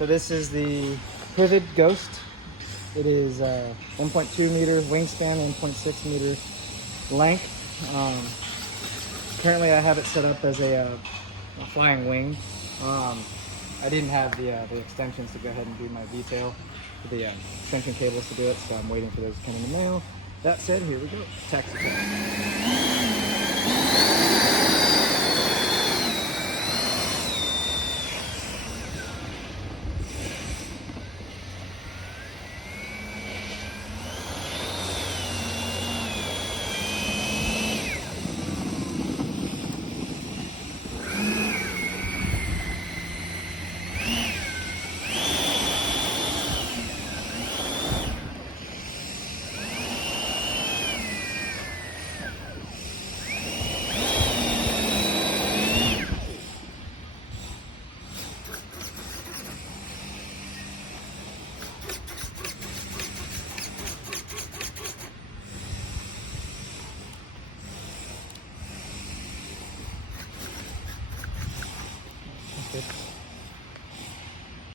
So this is the Pivot Ghost. It is 1.2 meter wingspan, 1.6 meter length. Currently I have it set up as a flying wing. I didn't have the extensions to go ahead and do my detail, the extension cables to do it, so I'm waiting for those to come in the mail. That said, here we go. Taxi cab. Good.